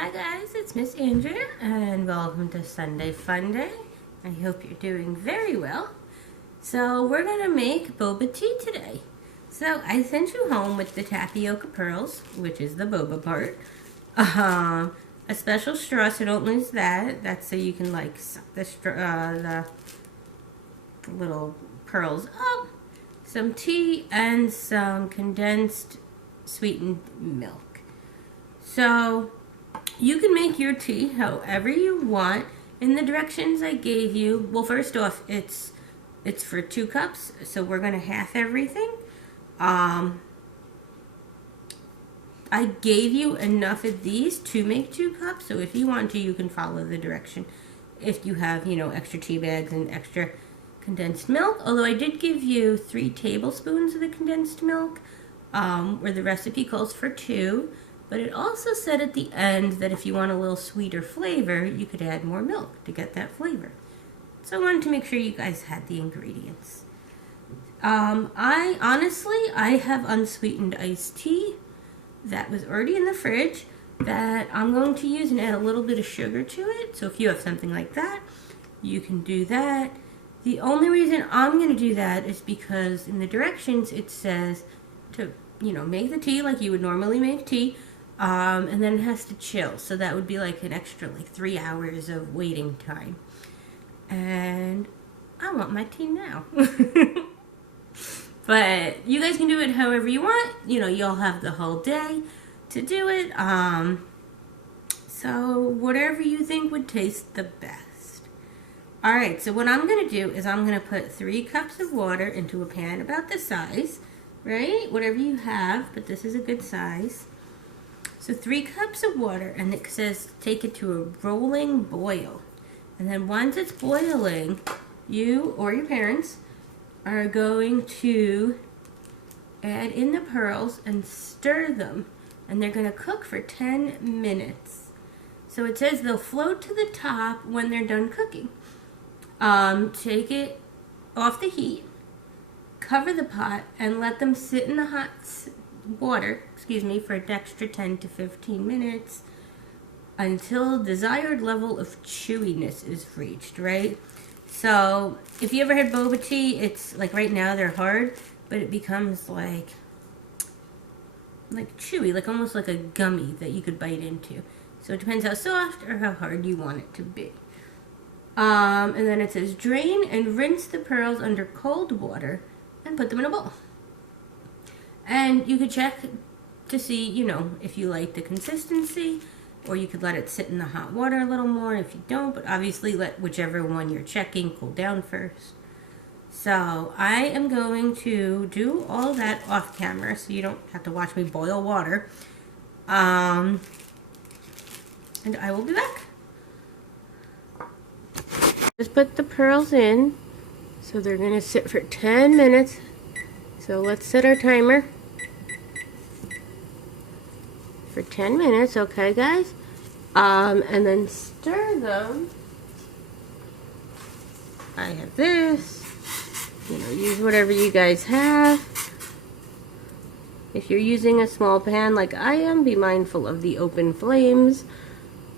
Hi guys, it's Miss Andrea and welcome to Sunday Funday. I hope you're doing very well. So we're going to make boba tea today. So I sent you home with the tapioca pearls, which is the boba part. A special straw, so don't lose that. That's so you can like suck the little pearls up. Some tea and some condensed sweetened milk. So you can make your tea however you want. In the directions I gave you, well, first off, it's for 2 cups, so we're going to half everything. I gave you enough of these to make 2 cups, so if you want to, you can follow the direction. If you have, extra tea bags and extra condensed milk, although I did give you 3 tablespoons of the condensed milk, where the recipe calls for 2. But it also said at the end that if you want a little sweeter flavor, you could add more milk to get that flavor. So I wanted to make sure you guys had the ingredients. I have unsweetened iced tea that was already in the fridge that I'm going to use and add a little bit of sugar to it. So if you have something like that, you can do that. The only reason I'm going to do that is because in the directions it says to, make the tea like you would normally make tea. And then it has to chill, so that would be like an extra 3 hours of waiting time. And I want my tea now. But you guys can do it however you want. You'll have the whole day to do it. So whatever you think would taste the best. Alright, so what I'm going to do is I'm going to put 3 cups of water into a pan about this size, right? Whatever you have, but this is a good size. So 3 cups of water, and it says take it to a rolling boil. And then once it's boiling, you or your parents are going to add in the pearls and stir them. And they're going to cook for 10 minutes. So it says they'll float to the top when they're done cooking. Take it off the heat, cover the pot, and let them sit in the hot water, for an extra 10 to 15 minutes until desired level of chewiness is reached, right? So if you ever had boba tea, it's like right now they're hard, but it becomes like chewy, like almost like a gummy that you could bite into. So it depends how soft or how hard you want it to be. And then it says drain and rinse the pearls under cold water and put them in a bowl. And you could check to see, if you like the consistency, or you could let it sit in the hot water a little more if you don't, but obviously let whichever one you're checking cool down first. So I am going to do all that off camera so you don't have to watch me boil water. And I will be back. Just put the pearls in, so they're going to sit for 10 minutes. So let's set our timer for 10 minutes, okay guys? And then stir them. I have this. Use whatever you guys have. If you're using a small pan like I am, be mindful of the open flames.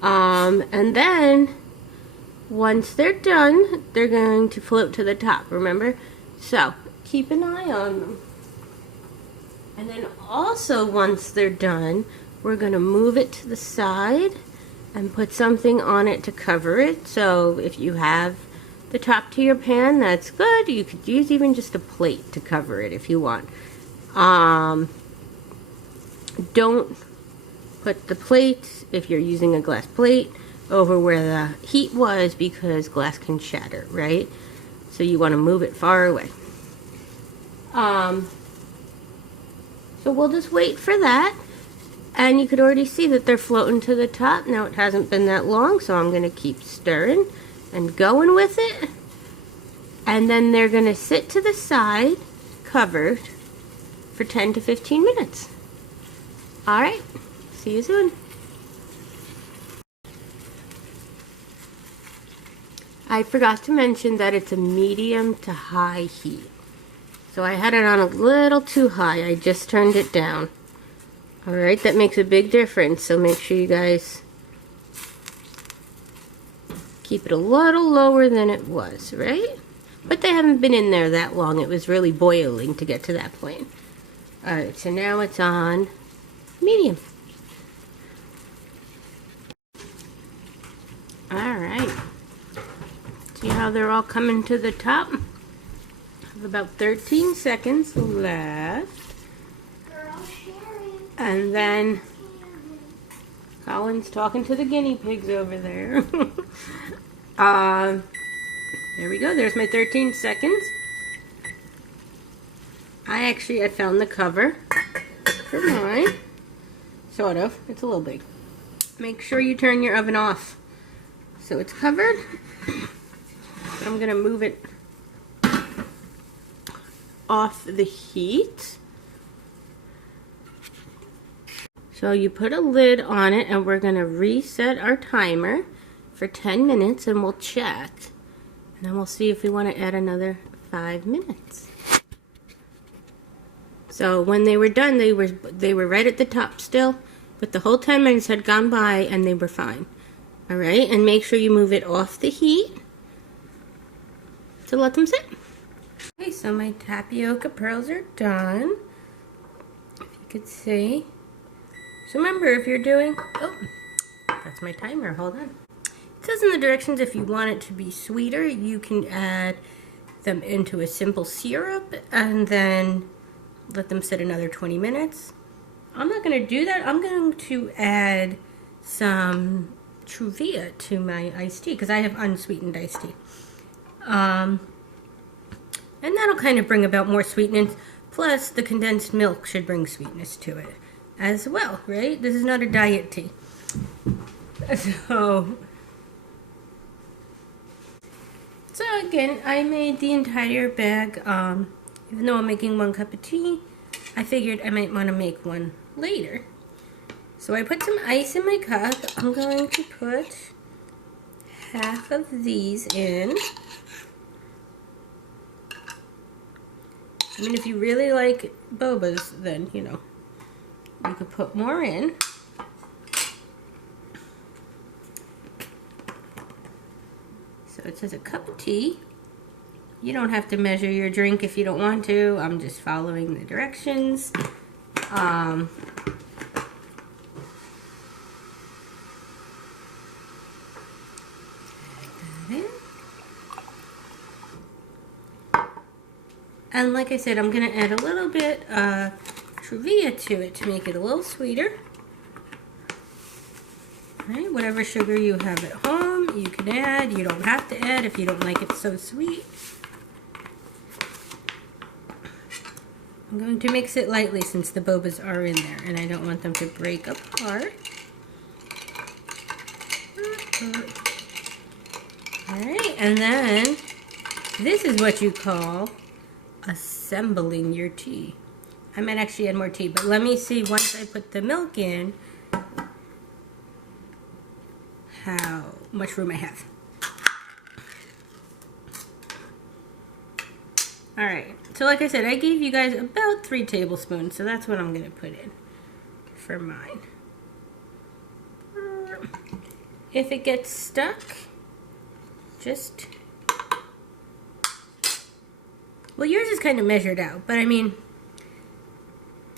And then once they're done, they're going to float to the top, remember? So keep an eye on them. And then also once they're done, we're going to move it to the side and put something on it to cover it. So if you have the top to your pan, that's good. You could use even just a plate to cover it if you want. Don't put the plate, if you're using a glass plate, over where the heat was, because glass can shatter, right? So you want to move it far away. So we'll just wait for that. And you could already see that they're floating to the top. Now it hasn't been that long, so I'm going to keep stirring and going with it. And then they're going to sit to the side, covered, for 10 to 15 minutes. Alright, see you soon. I forgot to mention that it's a medium to high heat. So I had it on a little too high. I just turned it down. Alright, that makes a big difference. So make sure you guys Keep it a little lower than it was, right? But they haven't been in there that long. It was really boiling to get to that point. Alright, so now it's on medium. Alright. See how they're all coming to the top? About 13 seconds left. And then Colin's talking to the guinea pigs over there. There we go. There's my 13 seconds. I actually had found the cover for mine. Sort of. It's a little big. Make sure you turn your oven off so it's covered. I'm going to move it off the heat. So you put a lid on it, and we're going to reset our timer for 10 minutes, and we'll check. And then we'll see if we want to add another 5 minutes. So when they were done, they were right at the top still, but the whole 10 minutes had gone by and they were fine. All right, and make sure you move it off the heat to let them sit. Okay, so my tapioca pearls are done. If you could see. So remember, if you're doing, oh, that's my timer, hold on. It says in the directions if you want it to be sweeter, you can add them into a simple syrup and then let them sit another 20 minutes. I'm not going to do that. I'm going to add some Truvia to my iced tea because I have unsweetened iced tea. And that'll kind of bring about more sweetness. Plus, the condensed milk should bring sweetness to it as well, right? This is not a diet tea. So again, I made the entire bag. Even though I'm making 1 cup of tea, I figured I might want to make one later. So I put some ice in my cup. I'm going to put half of these in. I mean, if you really like Bobas, then, you know, you could put more in. So it says a cup of tea. You don't have to measure your drink if you don't want to. I'm just following the directions. And like I said, I'm going to add a little bit of Truvia to it to make it a little sweeter. Right, whatever sugar you have at home, you can add. You don't have to add if you don't like it so sweet. I'm going to mix it lightly since the Bobas are in there and I don't want them to break apart. Alright, and then this is what you call assembling your tea. I might actually add more tea, but let me see once I put the milk in how much room I have. Alright, so like I said, I gave you guys about 3 tablespoons, so that's what I'm going to put in for mine. If it gets stuck, just... Well, yours is kind of measured out, but I mean,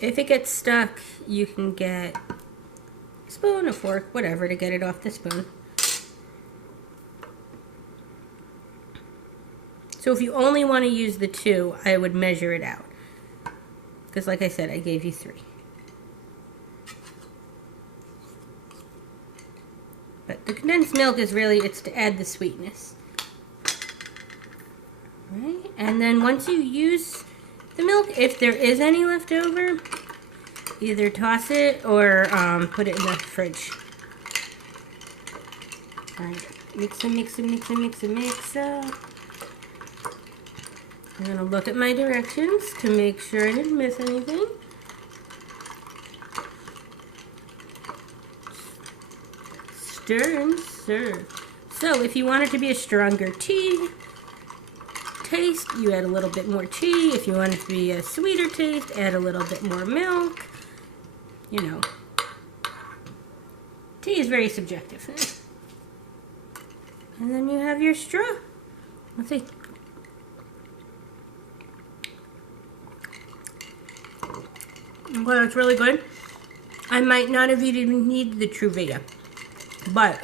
if it gets stuck, you can get a spoon, a fork, whatever, to get it off the spoon. So if you only want to use the 2, I would measure it out. Because like I said, I gave you 3. But the condensed milk is really, it's to add the sweetness. Right? And then once you use the milk, if there is any left over, either toss it or put it in the fridge. Alright, mix and mix and mix and mix and mix up. I'm going to look at my directions to make sure I didn't miss anything. Stir and serve. So if you want it to be a stronger tea taste, you add a little bit more tea. If you want it to be a sweeter taste, add a little bit more milk. You know, tea is very subjective. And then you have your straw. Let's see. Well, it's really good. I might not have even needed the Truvita, but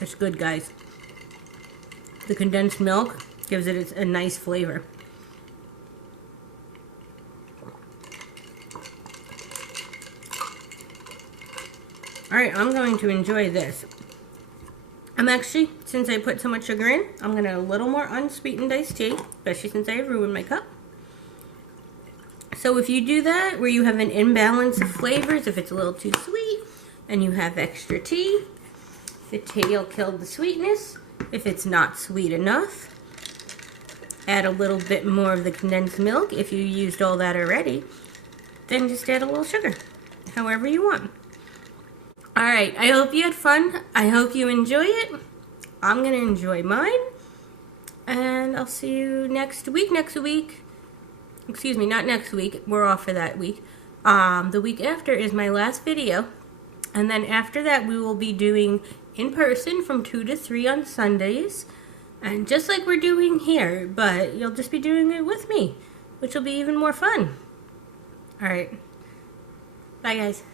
it's good, guys. The condensed milk gives it a nice flavor. Alright, I'm going to enjoy this. I'm actually, since I put so much sugar in, I'm going to add a little more unsweetened iced tea, especially since I have ruined my cup. So if you do that, where you have an imbalance of flavors, if it's a little too sweet, and you have extra tea, the tea will kill the sweetness. If it's not sweet enough, add a little bit more of the condensed milk. If you used all that already, then just add a little sugar, however you want. Alright, I hope you had fun. I hope you enjoy it. I'm going to enjoy mine. And I'll see you next week. Excuse me, not next week. We're off for that week. The week after is my last video. And then after that, we will be doing in person from 2 to 3 on Sundays. And just like we're doing here, but you'll just be doing it with me, which will be even more fun. Alright. Bye, guys.